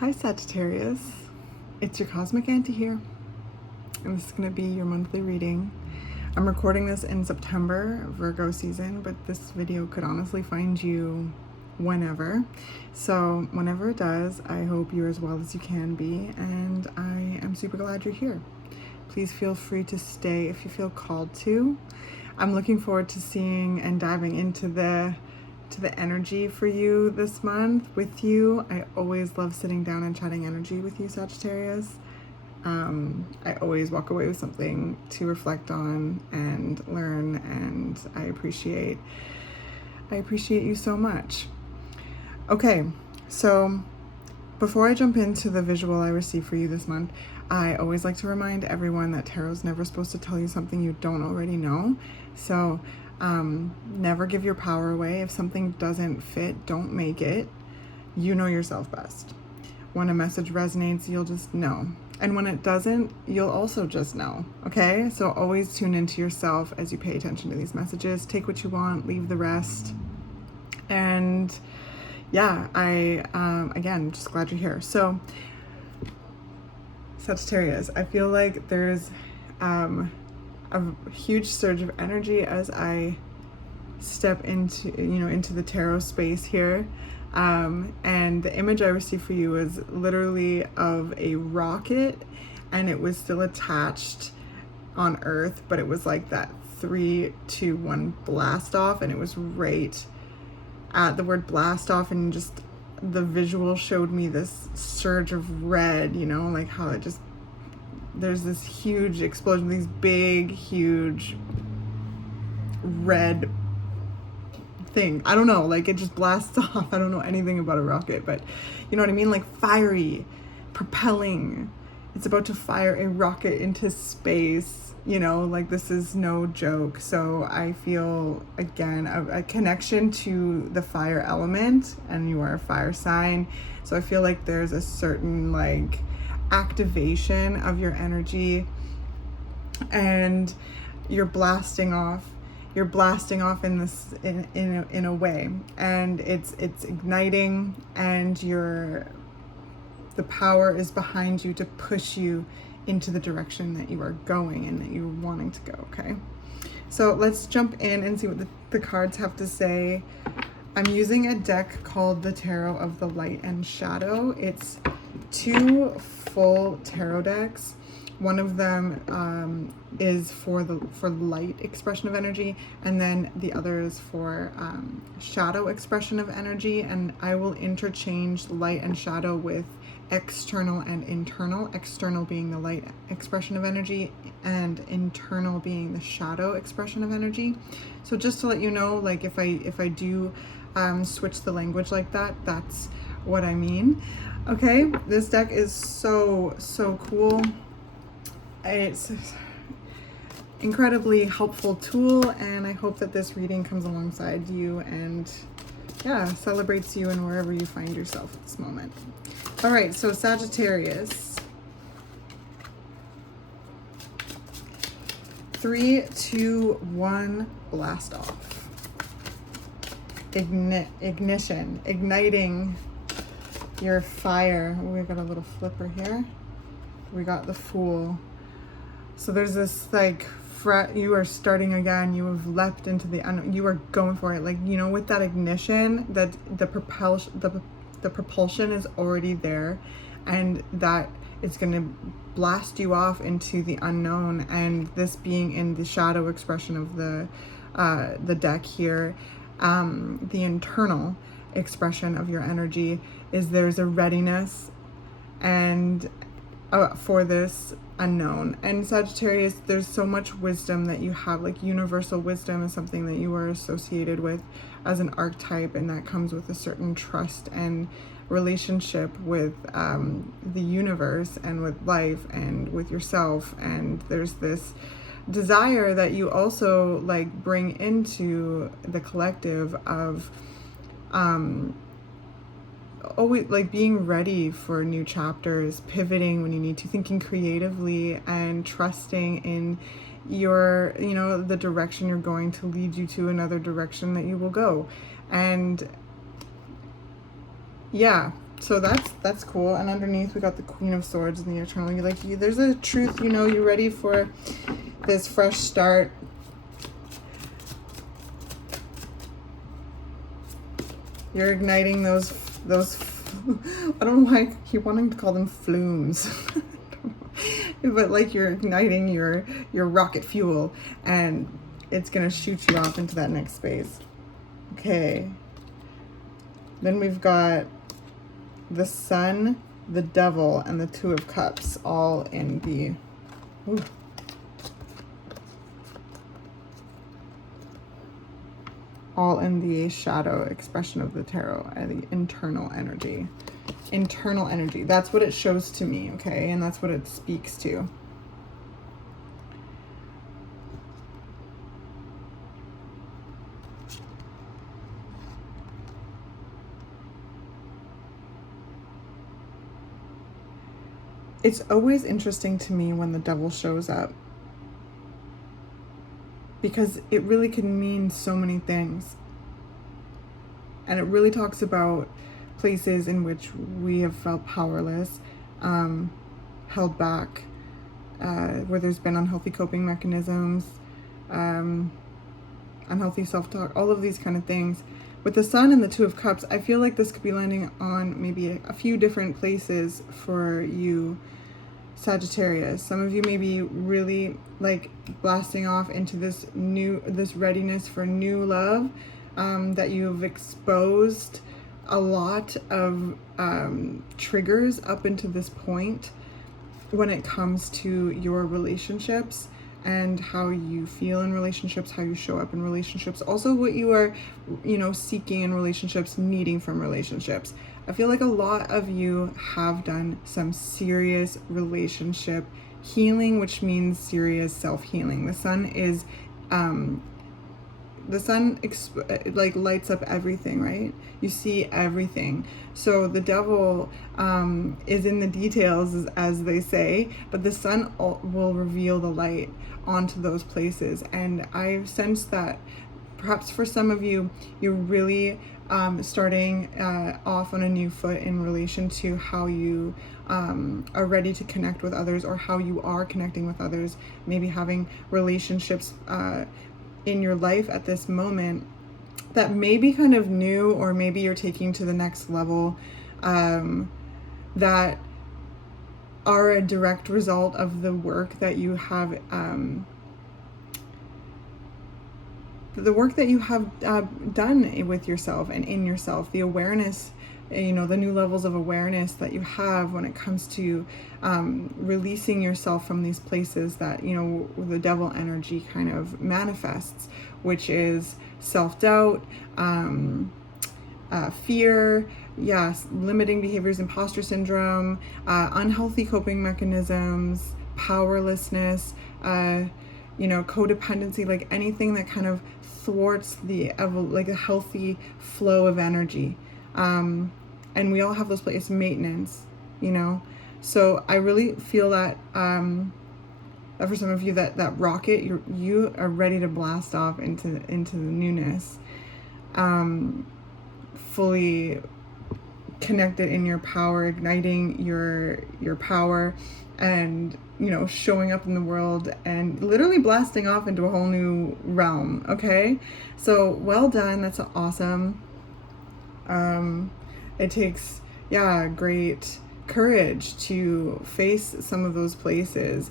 Hi Sagittarius, it's your cosmic auntie here, and this is going to be your monthly reading. I'm recording this in September, Virgo season, but this video could honestly find you whenever. So whenever it does, I hope you're as well as you can be, and I am super glad you're here. Please feel free to stay if you feel called to. I'm looking forward to seeing and diving into the energy for you this month with you. I always love sitting down and chatting energy with you, Sagittarius. I always walk away with something to reflect on and learn, and I appreciate you so much. Okay, so before I jump into the visual I received for you this month, I always like to remind everyone that tarot's never supposed to tell you something you don't already know. So never give your power away. If something doesn't fit, don't make it. You know yourself best. When a message resonates, you'll just know. And when it doesn't, you'll also just know, okay? So always tune into yourself as you pay attention to these messages. Take what you want, leave the rest. And yeah, again, just glad you're here. So Sagittarius, I feel like there's a huge surge of energy as I step into the tarot space here. And the image I received for you is literally of a rocket, and it was still attached on Earth, but it was like that 3, 2, 1 blast off, and it was right at the word blast off, and just the visual showed me this surge of red, like how it just, there's this huge explosion, these big, huge red thing. I don't know, like it just blasts off. I don't know anything about a rocket, but you know what I mean? Like fiery, propelling. It's about to fire a rocket into space, like this is no joke. So I feel, again, a connection to the fire element, and you are a fire sign. So I feel like there's a certain like activation of your energy, and you're blasting off in this in a way, and it's igniting, and the power is behind you to push you into the direction that you are going and that you're wanting to go. Okay, so let's jump in and see what the cards have to say. I'm using a deck called the Tarot of the Light and Shadow. It's 2 full tarot decks. One of them is for light expression of energy, and then the other is for shadow expression of energy. And I will interchange light and shadow with external and internal. External being the light expression of energy, and internal being the shadow expression of energy. So just to let you know, like if I do switch the language like that, that's what I mean. Okay, this deck is so cool. It's incredibly helpful tool, and I hope that this reading comes alongside you and celebrates you in wherever you find yourself at this moment. All right, so Sagittarius, 3, 2, 1 blast off. Ignition, igniting your fire. We got a little flipper here. We got the Fool. So there's this like you are starting again. You have leapt into the unknown. You are going for it. Like, with that ignition, that the propulsion is already there, and that it's going to blast you off into the unknown. And this being in the shadow expression of the deck here, the internal expression of your energy is there's a readiness and for this unknown. And Sagittarius, there's so much wisdom that you have, like universal wisdom is something that you are associated with as an archetype, and that comes with a certain trust and relationship with the universe and with life and with yourself. And there's this desire that you also like bring into the collective of always like being ready for new chapters, pivoting when you need to, thinking creatively, and trusting in your the direction you're going to lead you to another direction that you will go. And So that's cool. And underneath we got the Queen of Swords and the Eternal. There's a truth, you're ready for this fresh start. You're igniting those I don't know why I keep wanting to call them flumes. But like you're igniting your rocket fuel, and it's gonna shoot you off into that next space. Okay. Then we've got the Sun, the Devil, and the Two of Cups all in the shadow expression of the tarot, and the internal energy. Internal energy. That's what it shows to me, okay? And that's what it speaks to. It's always interesting to me when the Devil shows up, because it really can mean so many things. And it really talks about places in which we have felt powerless, held back, where there's been unhealthy coping mechanisms, unhealthy self-talk, all of these kind of things. With the Sun and the Two of Cups, I feel like this could be landing on maybe a few different places for you, Sagittarius. Some of you may be really like blasting off into this readiness for new love, that you've exposed a lot of triggers up into this point when it comes to your relationships and how you feel in relationships, how you show up in relationships, also what you are, seeking in relationships, needing from relationships. I feel like a lot of you have done some serious relationship healing, which means serious self-healing. The Sun is, lights up everything, right? You see everything. So the Devil is in the details, as they say, but the Sun will reveal the light onto those places. And I've sensed that perhaps for some of you, you're really starting off on a new foot in relation to how you are ready to connect with others, or how you are connecting with others, maybe having relationships in your life at this moment that may be kind of new, or maybe you're taking to the next level, that are a direct result of the work that you have done with yourself and in yourself, the awareness, the new levels of awareness that you have when it comes to releasing yourself from these places that, the Devil energy kind of manifests, which is self-doubt, fear, yes, limiting behaviors, imposter syndrome, unhealthy coping mechanisms, powerlessness, codependency, like anything that kind of thwarts a healthy flow of energy. And we all have those places, maintenance, So I really feel that that for some of you, that rocket, you are ready to blast off into the newness, fully connected in your power, igniting your power, and showing up in the world and literally blasting off into a whole new realm. Okay, so well done. That's awesome. It takes great courage to face some of those places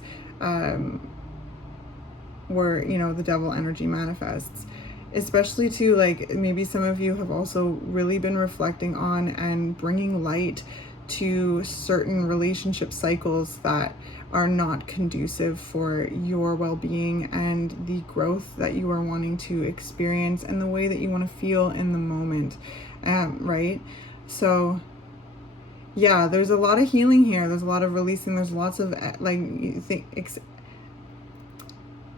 where the Devil energy manifests, especially too, like maybe some of you have also really been reflecting on and bringing light to certain relationship cycles that are not conducive for your well-being and the growth that you are wanting to experience and the way that you want to feel in the moment, right? So yeah, there's a lot of healing here. There's a lot of releasing. There's lots of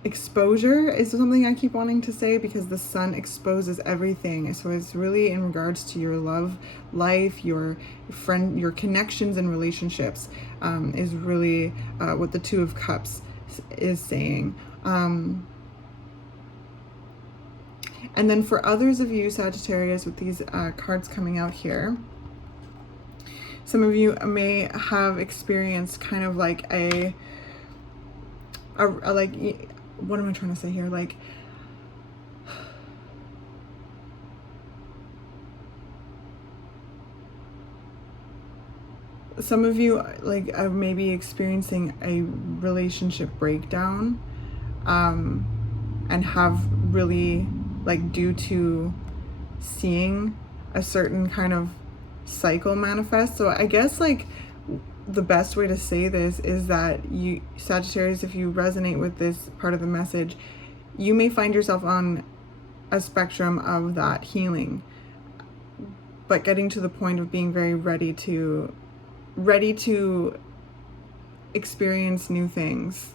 exposure is something I keep wanting to say, because the Sun exposes everything. So it's really in regards to your love life, your connections and relationships, is really what the Two of Cups is saying. And then for others of you, Sagittarius, with these cards coming out here, Some of you may have experienced kind of like a like, what am I trying to say here? Like, some of you like are maybe experiencing a relationship breakdown, and have really, like, due to seeing a certain kind of cycle manifest. So I guess like the best way to say this is that you, Sagittarius, if you resonate with this part of the message, you may find yourself on a spectrum of that healing, but getting to the point of being very ready to experience new things.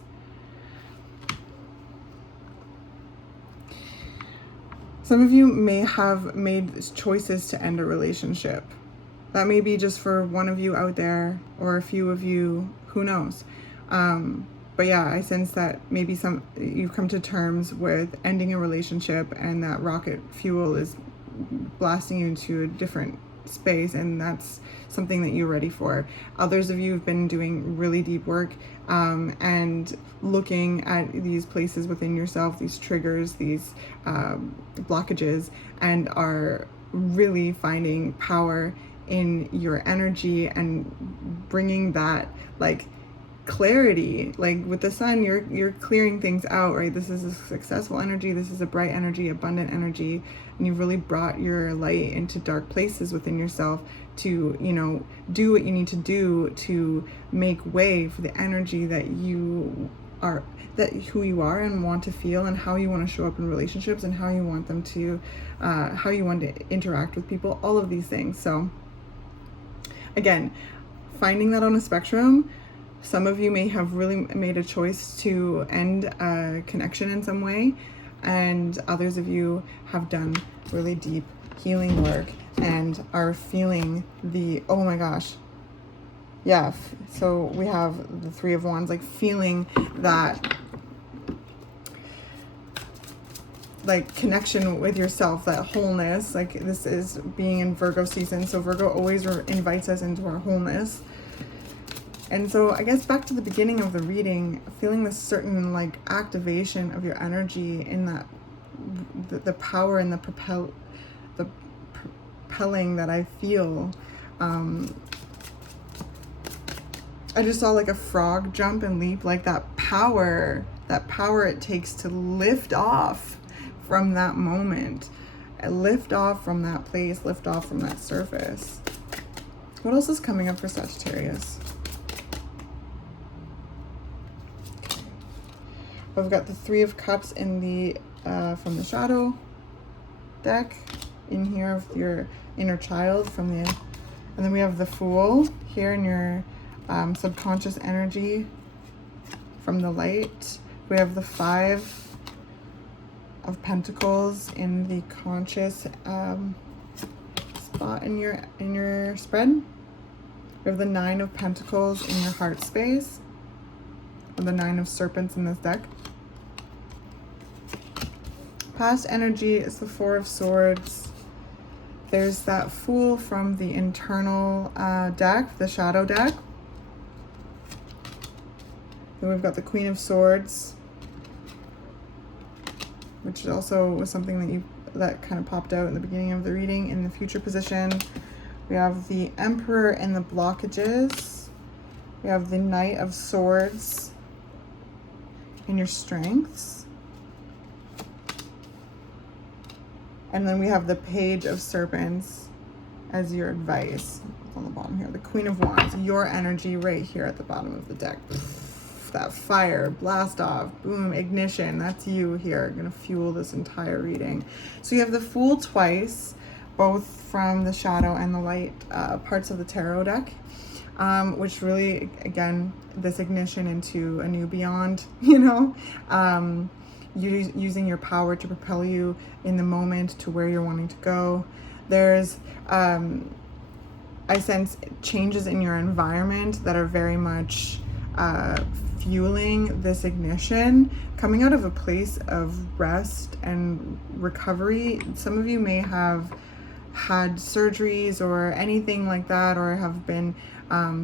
Some of you may have made choices to end a relationship. That may be just for one of you out there, or a few of you, who knows. But yeah, I sense that maybe you've come to terms with ending a relationship, and that rocket fuel is blasting you into a different space, and that's something that you're ready for. Others of you have been doing really deep work, and looking at these places within yourself, these triggers, these blockages, and are really finding power in your energy and bringing that, like, clarity. Like with the sun, you're clearing things out, right? This is a successful energy, this is a bright energy, abundant energy, and you've really brought your light into dark places within yourself to, you know, do what you need to do to make way for the energy that you are, that who you are and want to feel, and how you want to show up in relationships, and how you want them to how you want to interact with people, all of these things. So again, finding that on a spectrum. Some of you may have really made a choice to end a connection in some way, and others of you have done really deep healing work and are feeling the, oh my gosh, yeah. So we have the Three of Wands, like feeling that, like, connection with yourself, that wholeness. Like, this is being in Virgo season, so Virgo always invites us into our wholeness. And so I guess back to the beginning of the reading, feeling this certain, like, activation of your energy in that, the power and the propelling that I feel. I just saw like a frog jump and leap, like that power it takes to lift off from that moment, lift off from that place, lift off from that surface. What else is coming up for Sagittarius? I've got the Three of Cups in the from the shadow deck in here of your inner child from the, and then we have the Fool here in your subconscious energy from the light. We have the Five of Pentacles in the conscious spot in your spread. We have the Nine of Pentacles in your heart space, and the Nine of Serpents in this deck. Past energy is the Four of Swords. There's that Fool from the internal deck, the shadow deck. Then we've got the Queen of Swords, which also was something that kind of popped out in the beginning of the reading. In the future position, we have the Emperor and the blockages. We have the Knight of Swords in your strengths. And then we have the Page of Serpents as your advice. It's on the bottom here. The Queen of Wands, your energy right here at the bottom of the deck. That fire, blast off, boom, ignition. That's you here, gonna fuel this entire reading. So you have the Fool twice, both from the shadow and the light parts of the tarot deck, which really, again, this ignition into a new beyond, you know, using your power to propel you in the moment to where you're wanting to go. There's, I sense changes in your environment that are very much fueling this ignition, coming out of a place of rest and recovery. Some of you may have had surgeries or anything like that, or have been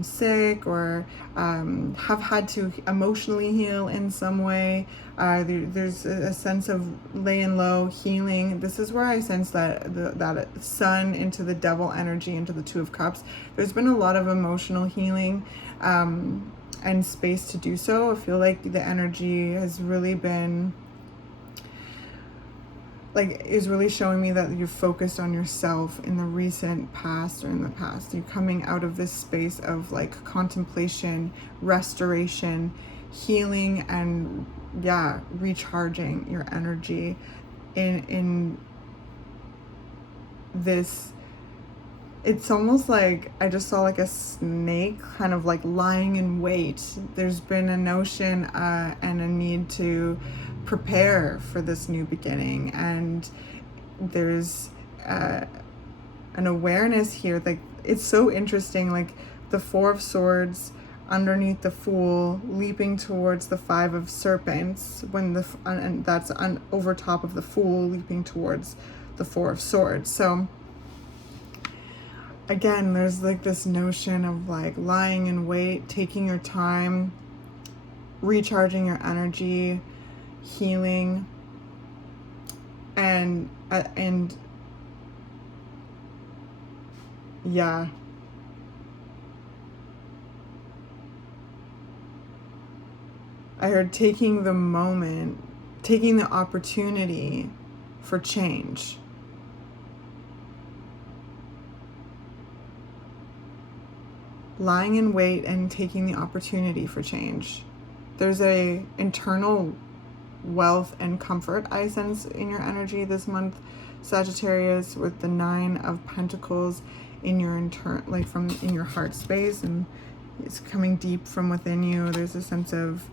sick, or have had to emotionally heal in some way. There's a sense of laying low, healing. This is where I sense that that sun into the devil energy, into the Two of Cups. There's been a lot of emotional healing and space to do so. I feel like the energy has really been is really showing me that you're focused on yourself in the recent past, or in the past. You're coming out of this space of like contemplation, restoration, healing, and recharging your energy in this. It's almost like I just saw like a snake kind of like lying in wait. There's been a notion and a need to prepare for this new beginning, and there's an awareness here. Like, it's so interesting, like the Four of Swords underneath the Fool, leaping towards the Five of Serpents, when and that's over top of the Fool, leaping towards the Four of Swords. So again, there's like this notion of like lying in wait, taking your time, recharging your energy, healing, and yeah, I heard taking the moment, taking the opportunity for change. Lying in wait and taking the opportunity for change. There's a internal wealth and comfort I sense in your energy this month, Sagittarius, with the Nine of Pentacles in your in your heart space, and it's coming deep from within you. There's a sense of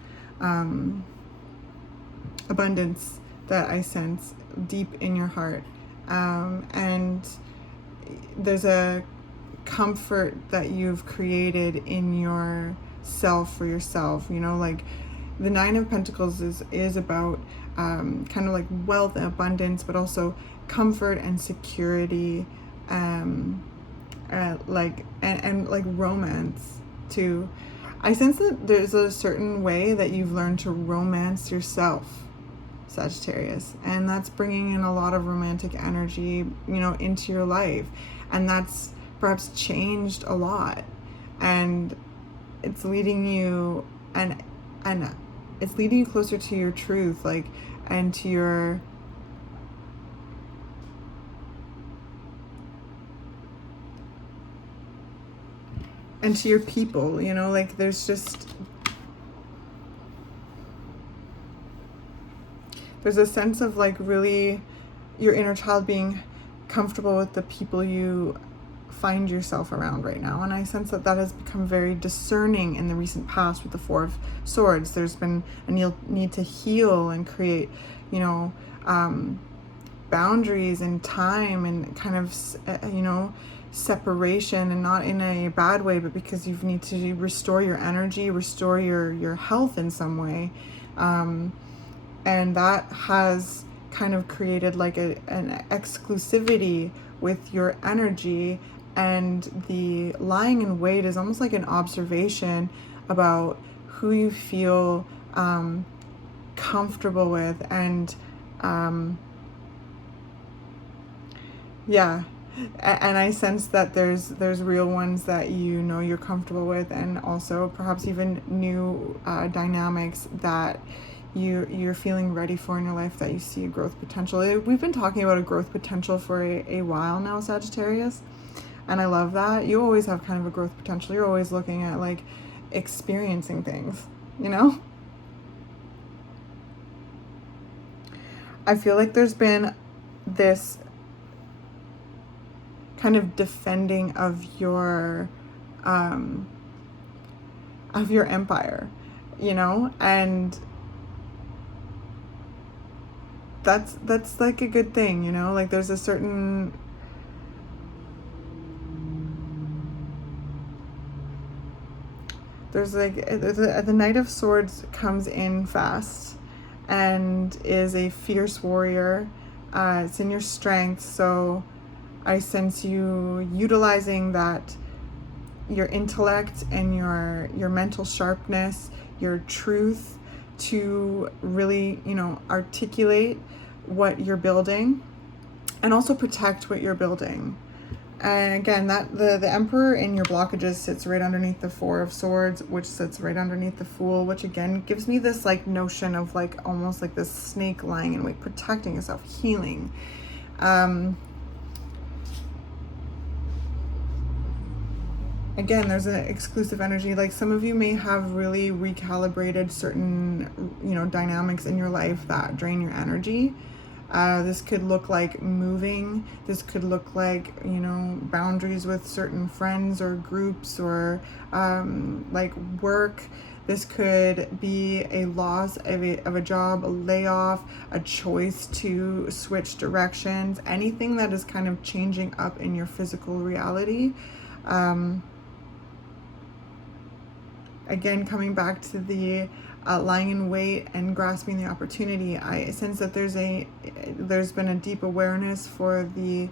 abundance that I sense deep in your heart, and there's a comfort that you've created in yourself for yourself. You know, like the Nine of Pentacles is about kind of like wealth and abundance, but also comfort and security, and like romance too. I sense that there's a certain way that you've learned to romance yourself, Sagittarius, and that's bringing in a lot of romantic energy, you know, into your life, and that's perhaps changed a lot, and it's leading you and it's leading you closer to your truth, like, and to your people, you know, like there's a sense of like really your inner child being comfortable with the people you find yourself around right now. And I sense that has become very discerning in the recent past with the Four of Swords. There's been a need to heal and create, you know, boundaries and time and kind of, you know, separation, and not in a bad way, but because you need to restore your energy, restore your health in some way. And that has kind of created like an exclusivity with your energy, and the lying in wait is almost like an observation about who you feel comfortable with, and and I sense that there's real ones that you know you're comfortable with, and also perhaps even new dynamics that you're feeling ready for in your life, that you see a growth potential. We've been talking about a growth potential for a while now, Sagittarius, and I love that. You always have kind of a growth potential. You're always looking at like experiencing things, you know? I feel like there's been this kind of defending of your empire, you know, and that's like a good thing, you know, like there's a certain the Knight of Swords comes in fast and is a fierce warrior. It's in your strength, so I sense you utilizing that, your intellect and your mental sharpness, your truth, to really, you know, articulate what you're building and also protect what you're building. And again, that the Emperor in your blockages sits right underneath the Four of Swords, which sits right underneath the Fool, which again gives me this like notion of like almost like this snake lying in wait, protecting yourself, healing. Again, there's an exclusive energy. Like some of you may have really recalibrated certain, you know, dynamics in your life that drain your energy. This could look like moving. This could look like, you know, boundaries with certain friends or groups, or like work. This could be a loss of a job, a layoff, a choice to switch directions, anything that is kind of changing up in your physical reality. Again, coming back to the lying in wait and grasping the opportunity, I sense that there's been a deep awareness for the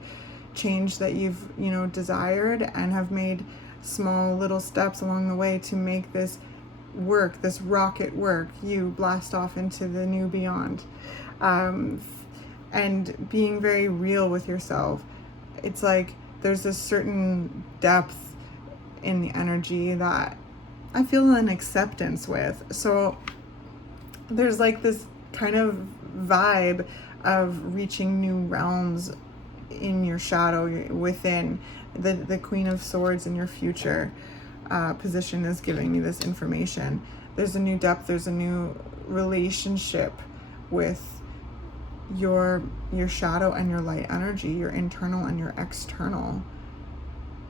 change that you've, you know, desired, and have made small little steps along the way to make this work, this rocket work. You blast off into the new beyond, and being very real with yourself. It's like there's a certain depth in the energy that I feel an acceptance with. So there's like this kind of vibe of reaching new realms in your shadow, within the Queen of Swords in your future position is giving me this information. There's a new depth, there's a new relationship with your shadow and your light energy, your internal and your external.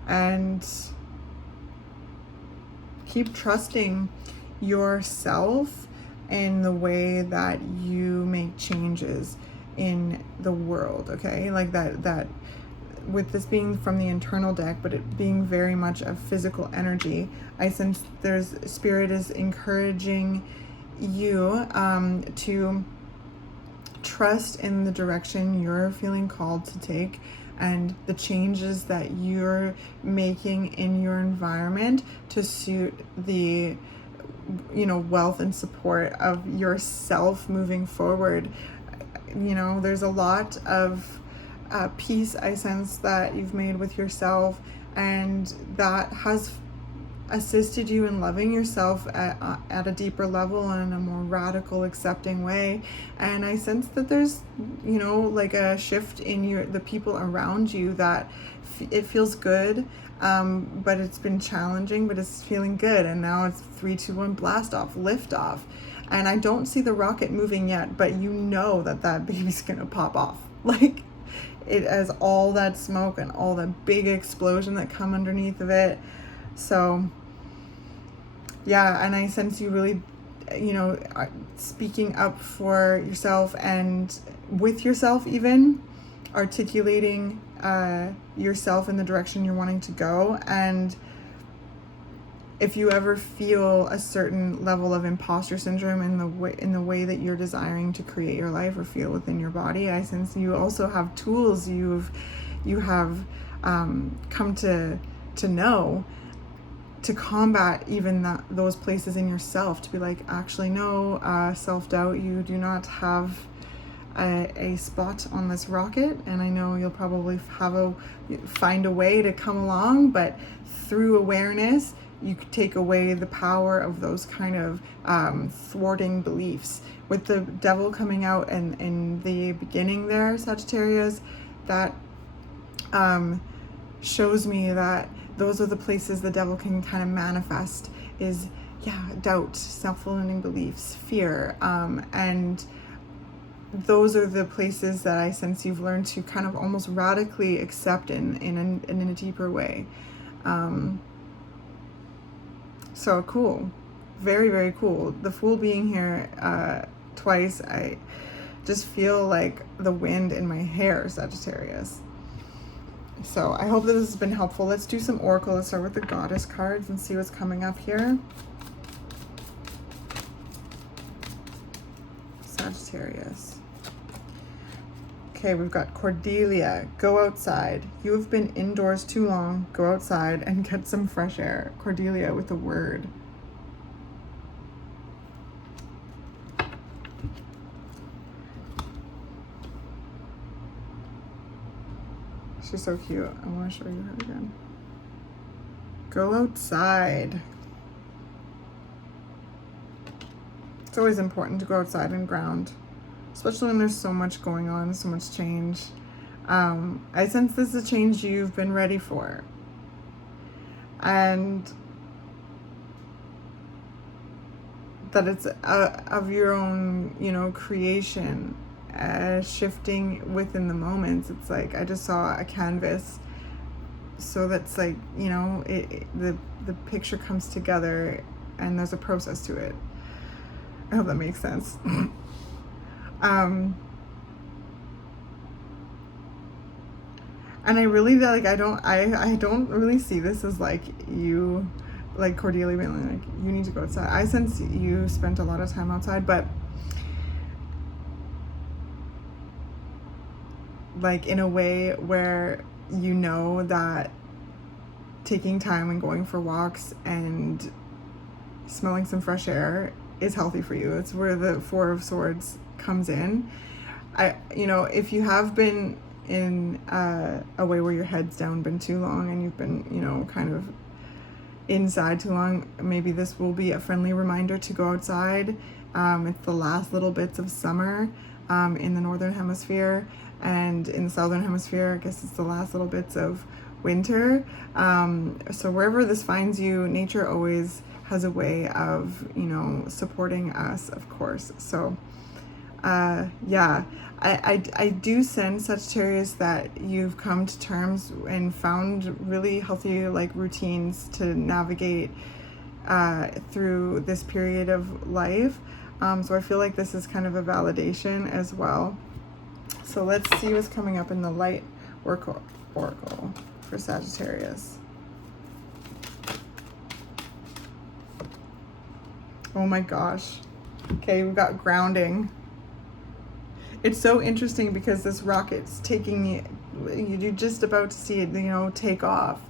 And keep trusting yourself in the way that you make changes in the world, okay? Like that with this being from the internal deck, but it being very much a physical energy, I sense Spirit is encouraging you to trust in the direction you're feeling called to take, and the changes that you're making in your environment to suit the, you know, wealth and support of yourself moving forward. You know, there's a lot of peace I sense that you've made with yourself, and that has assisted you in loving yourself at a deeper level and in a more radical, accepting way. And I sense that there's, you know, like a shift in the people around you, that it feels good, but it's been challenging, but it's feeling good. And now it's 3, 2, 1, blast off, lift off. And I don't see the rocket moving yet, but you know that baby's gonna pop off. Like, it has all that smoke and all that big explosion that come underneath of it. So yeah, and I sense you really, you know, speaking up for yourself and with yourself, even articulating yourself in the direction you're wanting to go. And if you ever feel a certain level of imposter syndrome in the way that you're desiring to create your life or feel within your body, I sense you also have tools you have come to know to combat even those places in yourself, to be like, actually no, self-doubt, you do not have a spot on this rocket, and I know you'll probably find a way to come along, but through awareness you could take away the power of those kind of thwarting beliefs. With the Devil coming out and in the beginning there, Sagittarius, that shows me that those are the places the Devil can kind of manifest, is doubt, self-limiting beliefs, fear, and those are the places that I sense you've learned to kind of almost radically accept in a deeper way. So cool. Very, very cool. The Fool being here twice, I just feel like the wind in my hair, Sagittarius. So I hope that this has been helpful. Let's do some Oracle. Let's start with the Goddess cards and see what's coming up here. Sagittarius. Okay, we've got Cordelia. Go outside. You have been indoors too long. Go outside and get some fresh air. Cordelia with a word. She's so cute. I want to show you her again. Go outside. It's always important to go outside and ground, especially when there's so much going on, so much change. I sense this is a change you've been ready for. And that it's of your own, creation, shifting within the moments. It's like, I just saw a canvas. So that's like, the picture comes together and there's a process to it. I hope that makes sense. And I really like, I don't really see this as like you, like Cordelia being like, you need to go outside. I sense you spent a lot of time outside, but like in a way where that taking time and going for walks and smelling some fresh air is healthy for you. It's where the Four of Swords comes in. If you have been in a way where your head's down, been too long, and you've been, kind of inside too long, maybe this will be a friendly reminder to go outside. It's the last little bits of summer in the Northern Hemisphere, and in the Southern Hemisphere, I guess it's the last little bits of winter. So wherever this finds you, nature always has a way of, supporting us, of course. So yeah, I do sense, Sagittarius, that you've come to terms and found really healthy routines to navigate through this period of life. So I feel like this is kind of a validation as well. So let's see what's coming up in the light oracle for Sagittarius. Oh my gosh. Okay, we've got grounding. It's so interesting because this rocket's taking, you're just about to see it, take off.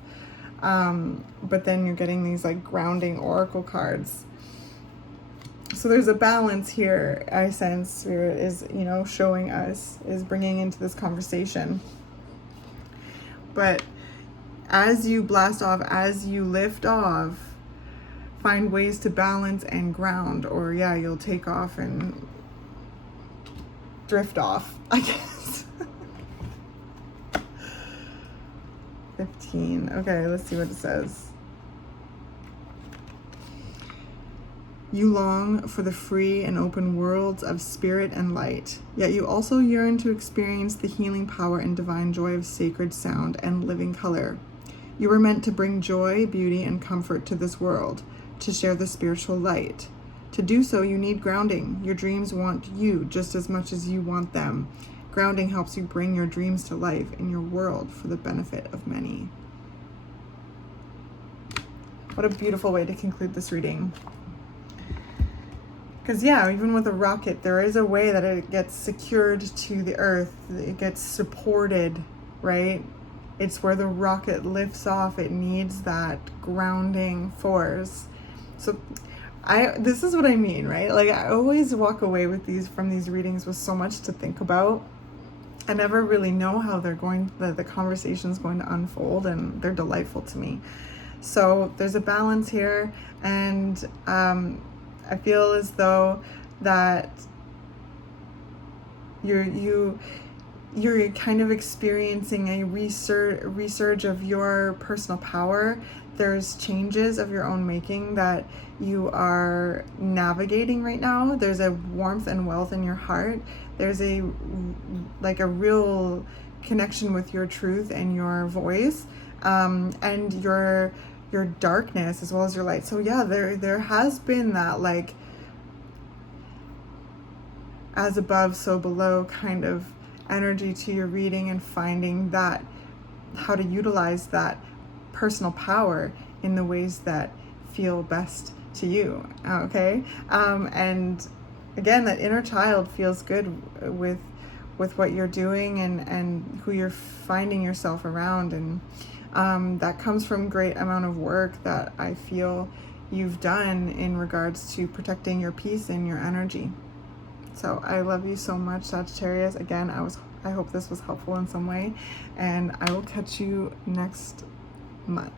But then you're getting these grounding oracle cards. So there's a balance here, I sense Spirit is, showing us, is bringing into this conversation. But as you blast off, as you lift off, find ways to balance and ground, or yeah, you'll take off and drift off, I guess. 15. Okay, let's see what it says. You long for the free and open worlds of spirit and light, yet you also yearn to experience the healing power and divine joy of sacred sound and living color. You were meant to bring joy, beauty, and comfort to this world, to share the spiritual light. To do so, you need grounding. Your dreams want you just as much as you want them. Grounding helps you bring your dreams to life in your world for the benefit of many. What a beautiful way to conclude this reading. Because yeah, even with a rocket, there is a way that it gets secured to the earth. It gets supported, right? It's where the rocket lifts off. It needs that grounding force. So this is what I mean, right? I always walk away with from these readings with so much to think about. I never really know how the conversation's going to unfold, and they're delightful to me. So there's a balance here, and I feel as though that you're kind of experiencing a resurge of your personal power. There's changes of your own making that you are navigating right now. There's a warmth and wealth in your heart. There's a real connection with your truth and your voice, and your darkness as well as your light. So yeah, there has been that as above, so below kind of energy to your reading, and finding that how to utilize that personal power in the ways that feel best to you. Okay, and again, that inner child feels good with with what you're doing and who you're finding yourself around. And that comes from great amount of work that I feel you've done in regards to protecting your peace and your energy. So I love you so much, Sagittarius. Again, I hope this was helpful in some way, and I will catch you next month.